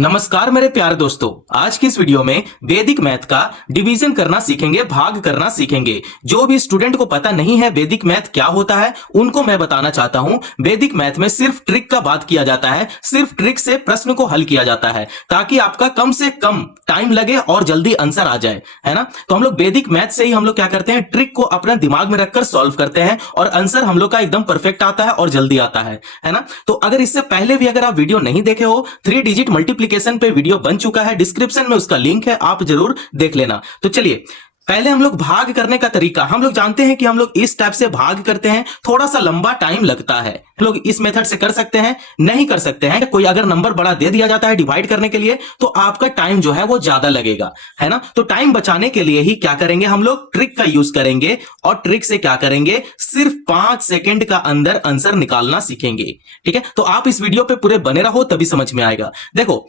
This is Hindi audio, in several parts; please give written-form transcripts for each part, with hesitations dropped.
नमस्कार मेरे प्यारे दोस्तों, आज की इस वीडियो में वैदिक मैथ का डिवीजन करना सीखेंगे, भाग करना सीखेंगे। जो भी स्टूडेंट को पता नहीं है वैदिक मैथ क्या होता है, उनको मैं बताना चाहता हूं। वैदिक मैथ में सिर्फ ट्रिक का बात किया जाता है, सिर्फ ट्रिक से प्रश्न को हल किया जाता है ताकि आपका कम से कम टाइम लगे और जल्दी आंसर आ जाए, है ना। तो हम लोग वैदिक मैथ से ही हम लोग क्या करते हैं, ट्रिक को अपने दिमाग में रखकर सॉल्व करते हैं और आंसर हम लोग का एकदम परफेक्ट आता है और जल्दी आता है ना। तो अगर इससे पहले भी अगर आप वीडियो नहीं देखे हो, 3 डिजिट मल्टीप्लीकेशन पे वीडियो बन चुका है, डिस्क्रिप्शन में उसका लिंक है, आप जरूर देख लेना। तो चलिए पहले हम लोग भाग करने का तरीका, हम लोग जानते हैं कि हम लोग इस टाइप से भाग करते हैं, थोड़ा सा लंबा टाइम लगता है। हम लोग इस मेथड से कर सकते हैं, नहीं कर सकते हैं। कोई अगर नंबर बड़ा दे दिया जाता है डिवाइड करने के लिए, तो आपका टाइम जो है वो ज्यादा लगेगा, है ना। तो टाइम बचाने के लिए ही क्या करेंगे, हम लोग ट्रिक का यूज करेंगे और ट्रिक से क्या करेंगे, सिर्फ 5 सेकंड का अंदर आंसर निकालना सीखेंगे। ठीक है, तो आप इस वीडियो पे पूरे बने रहो, तभी समझ में आएगा। देखो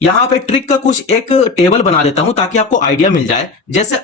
यहां पे ट्रिक का कुछ एक टेबल बना देता हूं ताकि आपको आइडिया मिल जाए। जैसे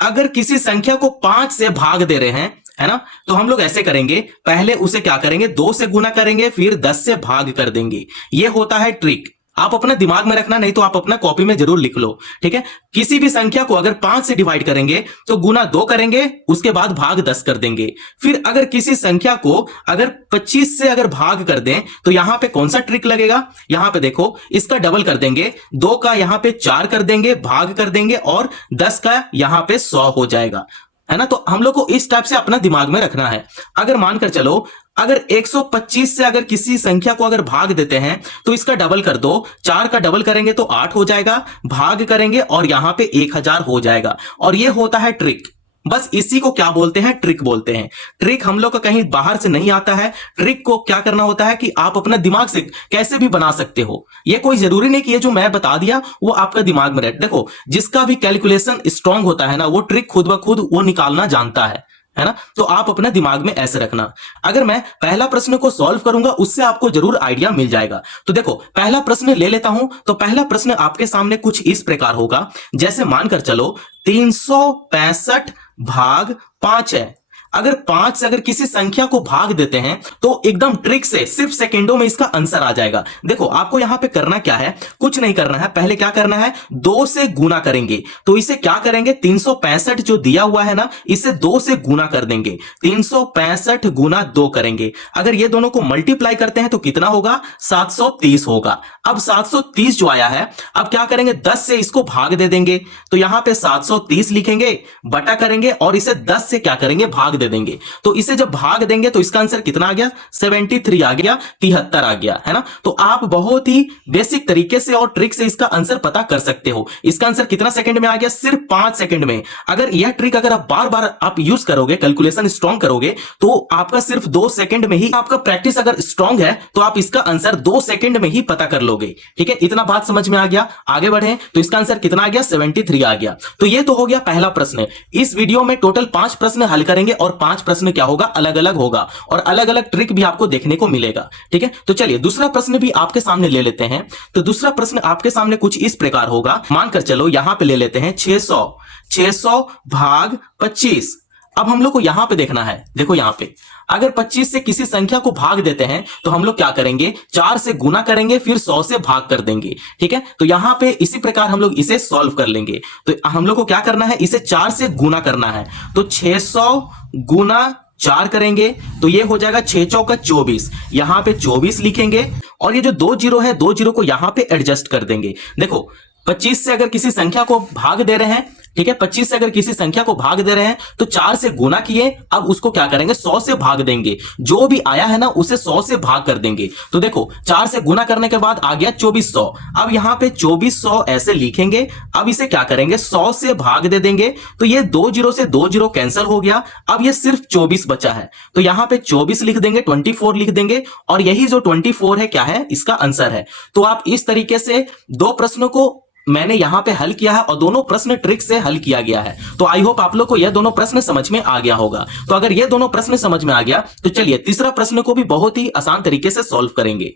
अगर किसी संख्या को 5 से भाग दे रहे हैं, है ना, तो हम लोग ऐसे करेंगे, पहले उसे क्या करेंगे, 2 से गुना करेंगे, फिर 10 से भाग कर देंगे। ये होता है ट्रिक। आप अपना दिमाग में रखना, नहीं तो आप अपना कॉपी में जरूर लिख लो। ठीक है, किसी भी संख्या को अगर 5 से डिवाइड करेंगे तो गुना 2 करेंगे, उसके बाद भाग 10 कर देंगे। फिर अगर किसी संख्या को अगर 25 से अगर भाग कर दें तो यहां पे कौन सा ट्रिक लगेगा, यहां पे देखो, इसका डबल कर देंगे, 2 का यहां पे 4 कर देंगे, भाग कर देंगे और 10 का यहां पे 100 हो जाएगा, है ना। तो हम लोग को इस टाइप से अपना दिमाग में रखना है। अगर मानकर चलो अगर 125 से अगर किसी संख्या को अगर भाग देते हैं तो इसका डबल कर दो, 4 का डबल करेंगे तो 8 हो जाएगा, भाग करेंगे और यहां पे 1000 हो जाएगा। और ये होता है ट्रिक। बस इसी को क्या बोलते हैं, ट्रिक बोलते हैं। ट्रिक हम लोग का कहीं बाहर से नहीं आता है। ट्रिक को क्या करना होता है कि आप अपने दिमाग से कैसे भी बना सकते हो। ये कोई जरूरी नहीं कि ये जो मैं बता दिया वो आपका दिमाग में रहे। देखो जिसका भी कैलकुलेशन स्ट्रांग होता है ना, वो ट्रिक खुद ब खुद वो निकालना जानता है ना। तो आप अपने दिमाग में ऐसे रखना। अगर मैं पहला प्रश्न को सॉल्व करूंगा उससे आपको जरूर आइडिया मिल जाएगा। तो देखो पहला प्रश्न ले लेता हूं। तो पहला प्रश्न आपके सामने कुछ इस प्रकार होगा, जैसे मानकर चलो 365 भाग 5 है। अगर 5 से अगर किसी संख्या को भाग देते हैं तो एकदम ट्रिक से सिर्फ सेकंडों में इसका आंसर आ जाएगा। देखो आपको यहां पे करना क्या है, कुछ नहीं करना है। पहले क्या करना है, 2 से गुना करेंगे। तो इसे क्या करेंगे, 365 जो दिया हुआ है ना, इसे 2 से गुना कर देंगे। 365 गुना 2 करेंगे। अगर ये दोनों को मल्टीप्लाई करते हैं तो कितना होगा, 730 होगा। अब 730 जो आया है, अब क्या करेंगे, 10 से इसको भाग दे देंगे। तो यहां पे 730 लिखेंगे, बटा करेंगे और इसे 10 से क्या करेंगे, भाग दे देंगे। तो इसे जब भाग देंगे तो इसका आंसर कितना आ गया, 73 आ गया, 73 आ गया, है ना। तो आप बहुत ही बेसिक तरीके से और ट्रिक से इसका आंसर पता कर सकते हो। इसका आंसर कितना सेकंड में आ गया, सिर्फ 5 सेकंड में। अगर यह ट्रिक अगर आप बार बार आप यूज करोगे, कैलकुलेशन स्ट्रांग करोगे, तो आपका सिर्फ 2 सेकंड में ही, आपका प्रैक्टिस अगर स्ट्रांग है तो आप इसका आंसर 2 सेकंड में ही पता कर लोगे। ठीक है, इतना बात समझ में आ गया। आगे बढ़े तो इसका आंसर कितना आ गया, 73 आ गया। तो ये तो हो गया पहला प्रश्न। इस वीडियो में टोटल 5 प्रश्न हल करेंगे और 5 प्रश्न क्या होगा, अलग अलग होगा और अलग अलग ट्रिक भी आपको देखने को मिलेगा। ठीक है, तो चलिए दूसरा प्रश्न भी आपके सामने ले लेते हैं। तो दूसरा प्रश्न आपके सामने कुछ इस प्रकार होगा, मानकर चलो यहां पे ले लेते हैं 600 भाग 25। अब हम लोग को यहां पे देखना है। देखो यहां पे अगर 25 से किसी संख्या को भाग देते हैं तो हम लोग क्या करेंगे, 4 से गुना करेंगे, फिर 100 से भाग कर देंगे। ठीक है, तो यहां पे इसी प्रकार हम लोग इसे सॉल्व कर लेंगे। तो हम लोग को क्या करना है, इसे 4 से गुना करना है। तो 600 गुना 4 करेंगे तो ये हो जाएगा 6 चौका 24, यहां पे 24 लिखेंगे और ये जो 2 जीरो है, 2 जीरो को यहां पे एडजस्ट कर देंगे। देखो 25 से अगर किसी संख्या को भाग दे रहे हैं, ठीक है, 25 से अगर किसी संख्या को भाग दे रहे हैं तो 4 से गुना किए, अब उसको क्या करेंगे, 100 से भाग देंगे। जो भी आया है ना उसे 100 से भाग कर देंगे। तो देखो 4 से गुना करने के बाद आ गया 2400। अब यहां पे 2400 ऐसे लिखेंगे। अब इसे क्या करेंगे, 100 से भाग दे देंगे। तो ये 2 जीरो से 2 जीरो कैंसिल हो गया। अब ये सिर्फ 24 बचा है। तो यहां पे 24 लिख देंगे, 24 लिख देंगे और यही जो 24 है क्या है, इसका आंसर है। तो आप इस तरीके से 2 प्रश्नों को मैंने यहां पे हल किया है और दोनों प्रश्न ट्रिक से हल किया गया है। तो आई होप आप लोग को यह दोनों प्रश्न समझ में आ गया होगा। तो अगर यह दोनों प्रश्न समझ में आ गया तो चलिए तीसरा प्रश्न को भी बहुत ही आसान तरीके से सॉल्व करेंगे।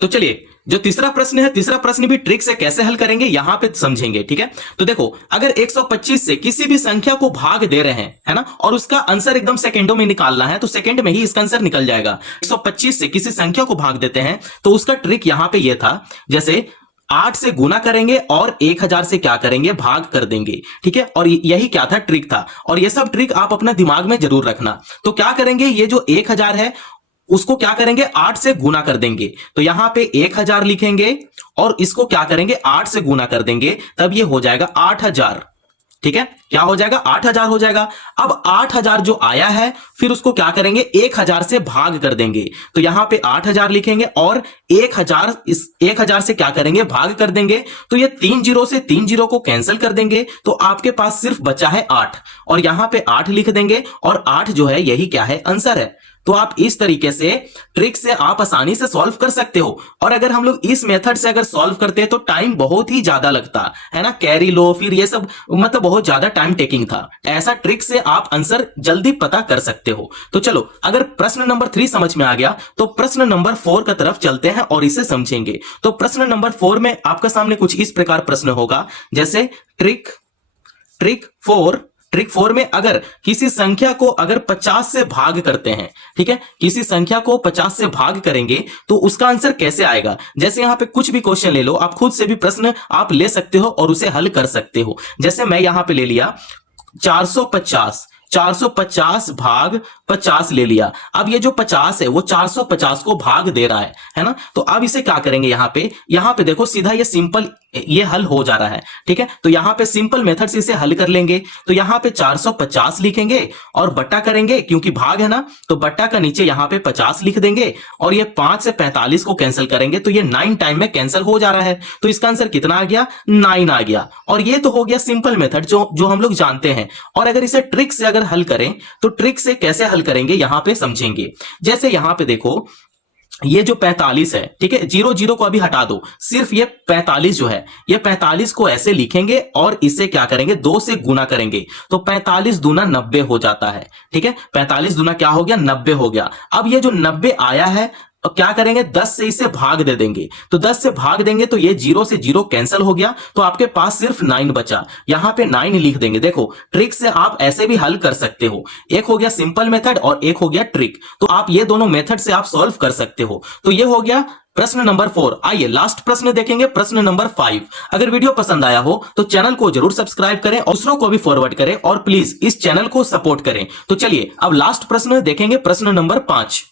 तो चलिए जो तीसरा प्रश्न है, तीसरा प्रश्न भी ट्रिक से कैसे हल करेंगे यहां पे समझेंगे, ठीक है। तो देखो, अगर 125 से किसी भी संख्या को भाग दे रहे हैं, है ना, और उसका आंसर एकदम सेकंडों में निकालना है, तो सेकंड में ही इसका आंसर निकल जाएगा। 125 से किसी संख्या को भाग देते हैं तो उसका ट्रिक यहां पे ये था, जैसे 8 से गुना करेंगे और 1000 से क्या करेंगे, भाग कर देंगे, ठीक है। और यही क्या था, ट्रिक था। और ये सब ट्रिक आप अपना दिमाग में जरूर रखना। तो क्या करेंगे, ये जो 1000 है उसको क्या करेंगे, 8 से गुना कर देंगे। तो यहां पे 1000 लिखेंगे और इसको क्या करेंगे, 8 से गुना कर देंगे, तब ये हो जाएगा 8000, ठीक है। क्या हो जाएगा, 8000 हो जाएगा। अब 8000 जो आया है, फिर उसको क्या करेंगे, 1000 से भाग कर देंगे। तो यहां पे 8000 लिखेंगे और 1000 इस 1000 से क्या करेंगे, भाग कर देंगे। तो ये 3 जीरो से 3 जीरो को कैंसिल कर देंगे, तो आपके पास सिर्फ बचा है 8, और यहां पे 8 लिख देंगे, और 8 जो है यही क्या है, आंसर है। तो आप इस तरीके से ट्रिक से आप आसानी से सॉल्व कर सकते हो। और अगर हम लोग इस मेथड से अगर सॉल्व करते हैं तो टाइम बहुत ही ज्यादा लगता है ना, कैरी लो, फिर ये सब मतलब बहुत ज्यादा टाइम टेकिंग था। ऐसा ट्रिक से आप आंसर जल्दी पता कर सकते हो। तो चलो, अगर प्रश्न नंबर 3 समझ में आ गया तो प्रश्न नंबर 4 की तरफ चलते हैं और इसे समझेंगे। तो प्रश्न नंबर 4 में आपका सामने कुछ इस प्रकार प्रश्न होगा, जैसे ट्रिक 4 में अगर किसी संख्या को अगर 50 से भाग करते हैं, ठीक है, किसी संख्या को 50 से भाग करेंगे तो उसका आंसर कैसे आएगा। जैसे यहां पे कुछ भी क्वेश्चन ले लो, आप खुद से भी प्रश्न आप ले सकते हो और उसे हल कर सकते हो। जैसे मैं यहां पे ले लिया 450 भाग 50 ले लिया। अब ये जो 50 है वो 450 को भाग दे रहा है ना। तो अब इसे क्या करेंगे, यहां पे देखो सीधा ये सिंपल ये हल हो जा रहा है, ठीक है। तो यहां पे सिंपल मेथड से इसे हल कर लेंगे। तो यहां पे 450 लिखेंगे और बट्टा करेंगे, क्योंकि भाग है ना, तो बट्टा का नीचे यहां पे 50 लिख देंगे, और ये 5 से 45 को कैंसिल करेंगे, तो ये 9 टाइम में कैंसिल हो जा रहा है। तो इसका आंसर कितना आ गया, 9 आ गया। और ये तो हो गया सिंपल मेथड जो हम लोग जानते हैं। और अगर इसे ट्रिक से अगर हल करें तो ट्रिक से कैसे हल करेंगे यहां पे समझेंगे। जैसे यहां पे देखो, ये जो 45 है, ठीक है, 0 0 को अभी हटा दो, सिर्फ ये 45 जो है, ये 45 को ऐसे लिखेंगे और इसे क्या करेंगे, 2 से गुना करेंगे। तो 45 दूना 90 हो जाता है, ठीक है। 45 दूना क्या हो गया, 90 हो गया। अब ये जो 90 आया है, अब क्या करेंगे, 10 से इसे भाग दे देंगे। तो 10 से भाग देंगे तो ये 0 से 0 कैंसिल हो गया, तो आपके पास सिर्फ 9 बचा। यहां पे 9 लिख देंगे। देखो, ट्रिक से आप ऐसे भी हल कर सकते हो। एक हो गया सिंपल मेथड और एक हो गया ट्रिक। तो आप ये दोनों मेथड से आप सॉल्व कर सकते हो। तो ये हो गया प्रश्न नंबर 4। आइए लास्ट प्रश्न देखेंगे, प्रश्न नंबर 5। अगर वीडियो पसंद आया हो तो चैनल को जरूर सब्सक्राइब करें और दूसरों को भी फॉरवर्ड करें, और प्लीज इस चैनल को सपोर्ट करें। तो चलिए अब लास्ट प्रश्न देखेंगे, प्रश्न नंबर 5।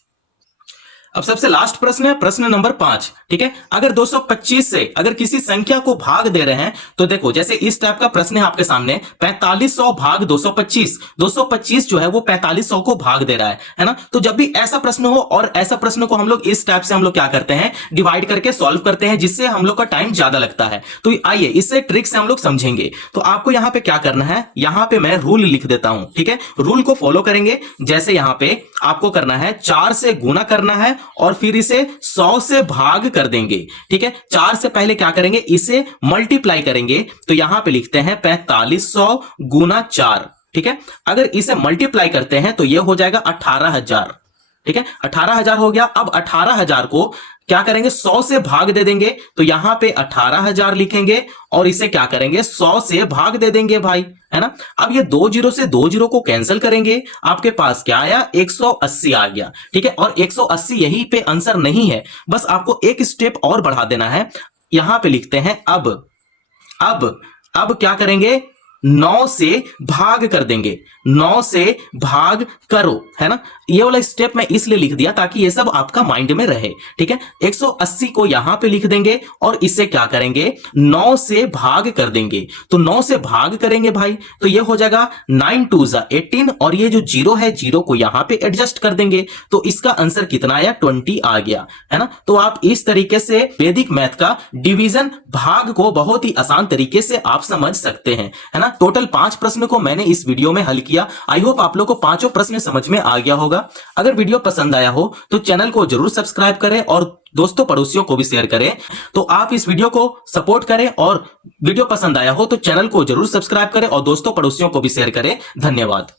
अब सबसे लास्ट प्रश्न है प्रश्न नंबर 5, ठीक है। अगर 225 से अगर किसी संख्या को भाग दे रहे हैं, तो देखो जैसे इस टाइप का प्रश्न है आपके सामने, 4500 भाग 225। 225 जो है वो 4500 को भाग दे रहा है ना। तो जब भी ऐसा प्रश्न हो, और ऐसा प्रश्न को हम लोग इस टाइप से हम लोग क्या करते हैं, डिवाइड करके सॉल्व करते हैं, जिससे हम लोग का टाइम ज्यादा लगता है। तो आइए इससे ट्रिक से हम लोग समझेंगे। तो आपको यहां पे क्या करना है, यहां पे मैं रूल लिख देता हूं, ठीक है। रूल को फॉलो करेंगे। जैसे यहां पे आपको करना है 4 से गुना करना है और फिर इसे 100 से भाग कर देंगे, ठीक है। 4 से पहले क्या करेंगे, इसे मल्टीप्लाई करेंगे। तो यहां पे लिखते हैं 4500 गुना 4, ठीक है। अगर इसे मल्टीप्लाई करते हैं तो यह हो जाएगा 18000, ठीक है। 18000 हो गया। अब 18000 को क्या करेंगे, 100 से भाग दे देंगे। तो यहां पे 18000 लिखेंगे और इसे क्या करेंगे, 100 से भाग दे देंगे भाई, है ना। अब ये 2 जीरो से 2 जीरो को कैंसिल करेंगे, आपके पास क्या आया, 180 आ गया, ठीक है। और 180 यहीं पे आंसर नहीं है, बस आपको एक स्टेप और बढ़ा देना है। यहां पे लिखते हैं अब क्या करेंगे, 9 से भाग कर देंगे। 9 से भाग करो, है ना। ये वाला स्टेप मैं इसलिए लिख दिया ताकि ये सब आपका माइंड में रहे, ठीक है। 180 को यहां पे लिख देंगे और इसे क्या करेंगे, 9 से भाग कर देंगे। तो 9 से भाग करेंगे भाई, तो ये हो जाएगा 9 2 18, और ये जो 0 है, 0 को यहां पे एडजस्ट कर देंगे। तो इसका आंसर कितना आया, 20 आ गया, है ना। तो आप इस तरीके से वैदिक मैथ का डिवीजन भाग को बहुत ही आसान तरीके से आप समझ सकते हैं, है ना। टोटल 5 प्रश्न को मैंने इस वीडियो में हल किया। आई होप आप लोग को पांचों प्रश्न समझ में आ गया होगा। अगर वीडियो पसंद आया हो तो चैनल को जरूर सब्सक्राइब करें और दोस्तों पड़ोसियों को भी शेयर करें। तो आप इस वीडियो को सपोर्ट करें, और वीडियो पसंद आया हो तो चैनल को जरूर सब्सक्राइब करें और दोस्तों पड़ोसियों को भी शेयर करें। धन्यवाद।